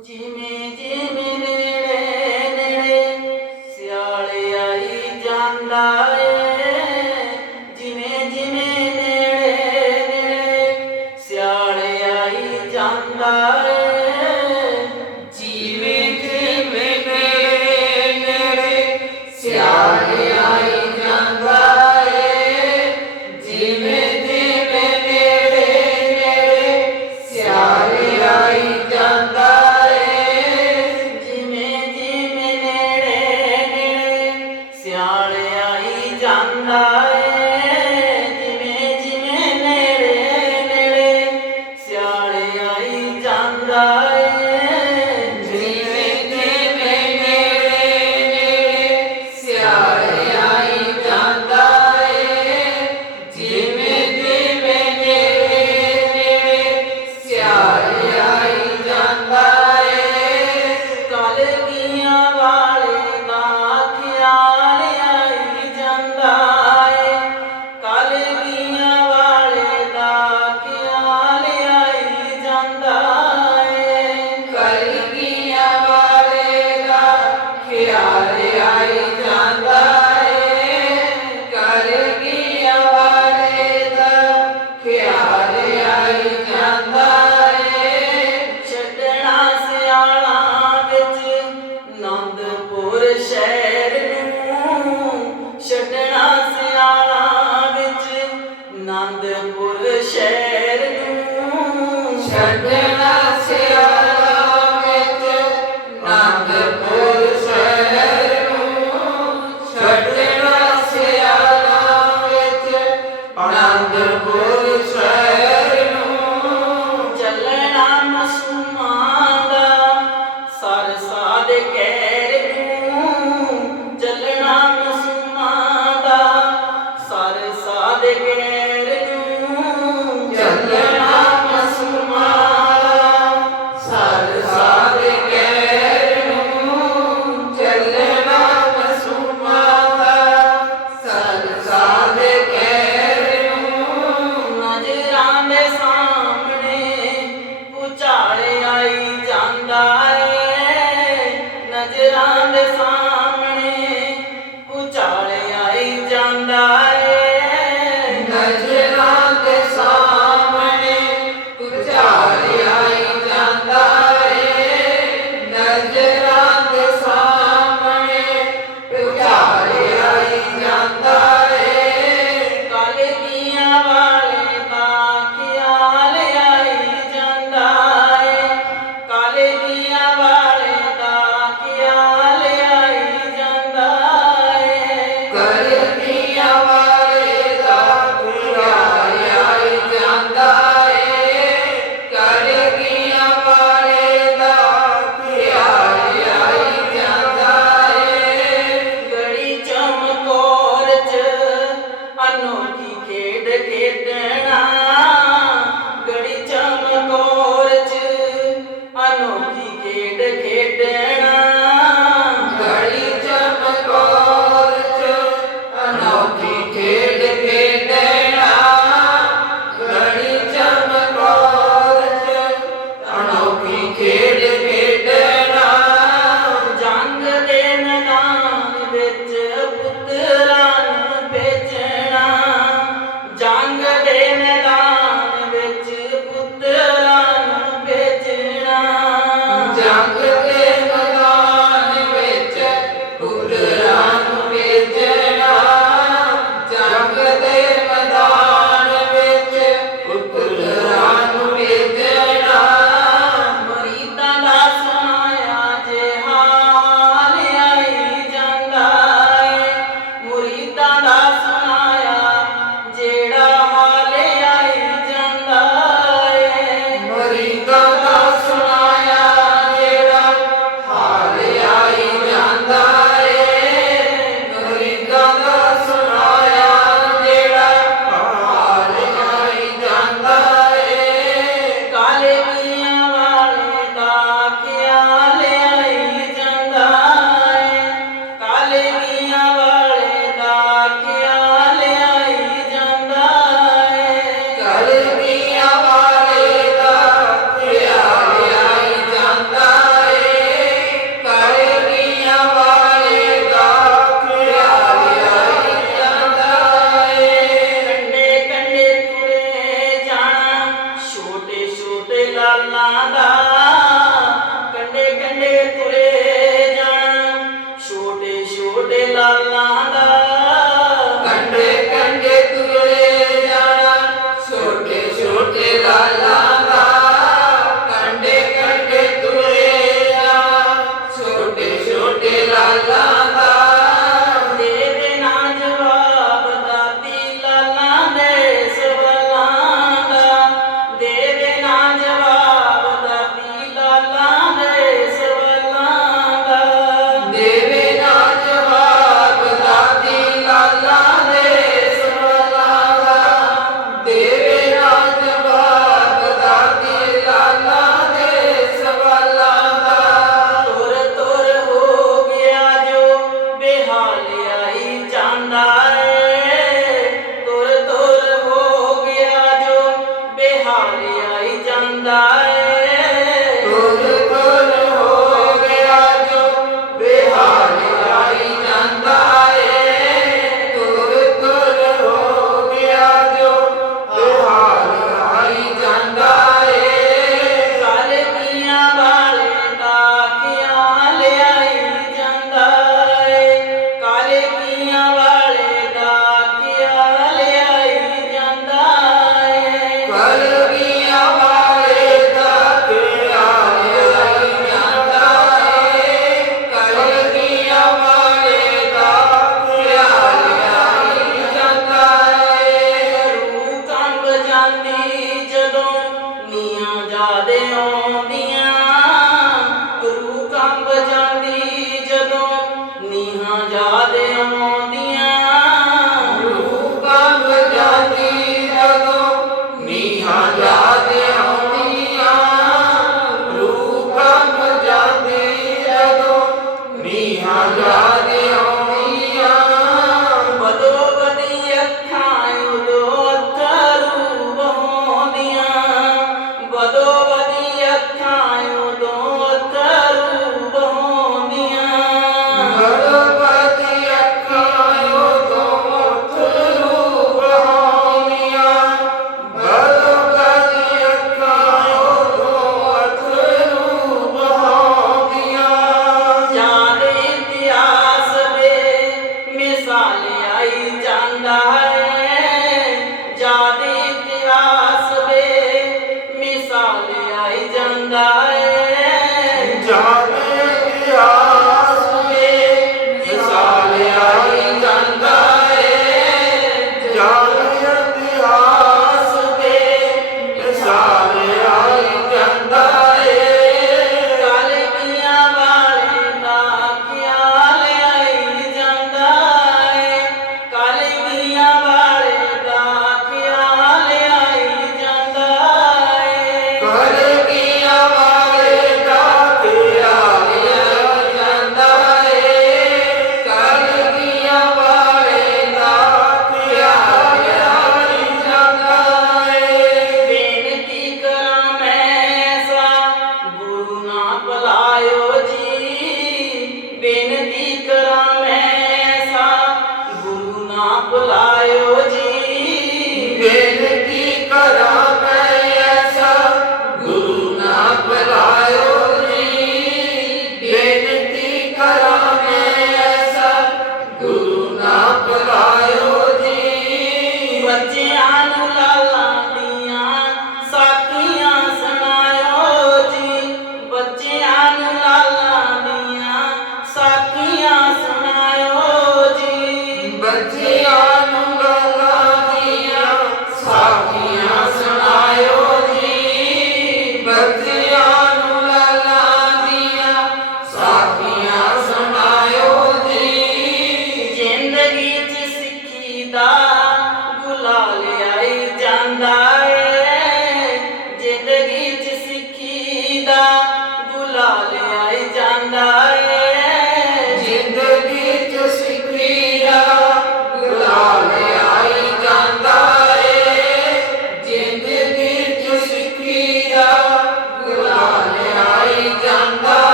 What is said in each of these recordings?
Chỉ mê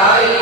Pai.